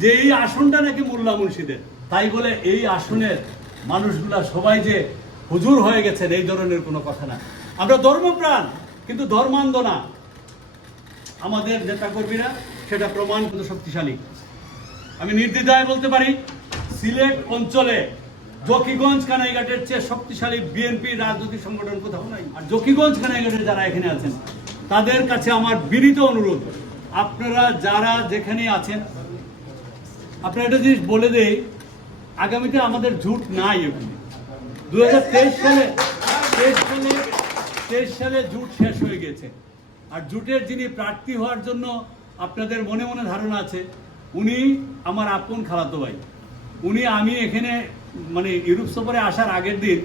যে এই আসনটা নাকি মোল্লা মুন্সিদের, তাই বলে এই আসনের মানুষগুলা সবাই যে হুজুর হয়ে গেছেন এই ধরনের কোনো কথা না। আমরা ধর্মপ্রাণ কিন্তু ধর্মান্ধ না। আমাদের নেতাকর্মীরা সেটা প্রমাণ করতে শক্তিশালী। আমি নির্দ্বিধায় বলতে পারি সিলেট অঞ্চলে জকিগঞ্জ কানাইঘাটের চেয়ে শক্তিশালী বিএনপি রাজনৈতিক সংগঠন কোথাও নাই। আর জকিগঞ্জ কানাইঘাটের যারা এখানে আছেন তাদের কাছে আমার বিনীত অনুরোধ, আপনারা যারা যেখানে আছেন, আপনারা একটা জিনিস বলে দেই, আগামীতে আমাদের জোট নাই। ওখানে 2023 সালে জোট শেষ হয়ে গেছে। আর জোটের যিনি প্রার্থী হওয়ার জন্য আপনাদের মনে মনে ধারণা আছে, উনি আমার আপন খালাতো ভাই। উনি আমি এখানে মানে ইউরোপ সফরে আসার আগের দিন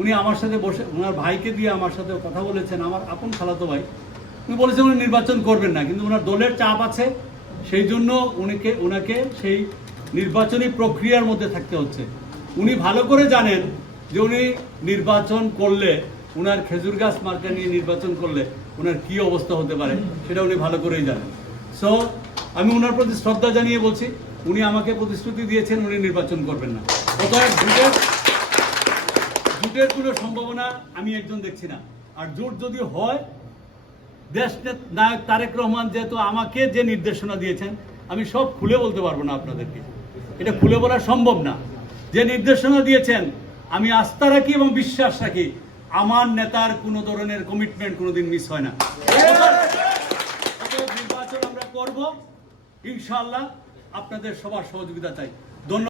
উনি আমার সাথে বসে ওনার ভাইকে দিয়ে আমার সাথে কথা বলেছেন, আমার আপন খালাতো ভাই। উনি বলেছেন উনি নির্বাচন করবেন না, কিন্তু ওনার দলের চাপ আছে, সেই জন্য ওনাকে সেই নির্বাচনী প্রক্রিয়ার মধ্যে থাকতে হচ্ছে। উনি ভালো করে জানেন যে উনি নির্বাচন করলে, ওনার খেজুর গাছ মার্কা নিয়ে নির্বাচন করলে ওনার কি অবস্থা হতে পারে সেটা উনি ভালো করেই জানেন। সো আমি ওনার প্রতি শ্রদ্ধা জানিয়ে বলছি, উনি আমাকে প্রতিশ্রুতি দিয়েছেন উনি নির্বাচন করবেন না। অতএব জোটের কোনো সম্ভাবনা আমি একজন দেখছি না। আর জোট যদি হয়, দেশ নায়ক তারেক রহমান যেহেতু আমাকে যে নির্দেশনা দিয়েছেন, আমি সব খুলে বলতে পারবো না আপনাদেরকে, এটা খুলে বলা সম্ভব না। যে নির্দেশনা দিয়েছেন আমি আস্থা রাখি এবং বিশ্বাস রাখি, আমার নেতার কোনো ধরনের কমিটমেন্ট কোনোদিন মিস হয় না। নির্বাচন আমরা করব ইনশাআল্লাহ, আপনাদের সবার সহযোগিতা চাই।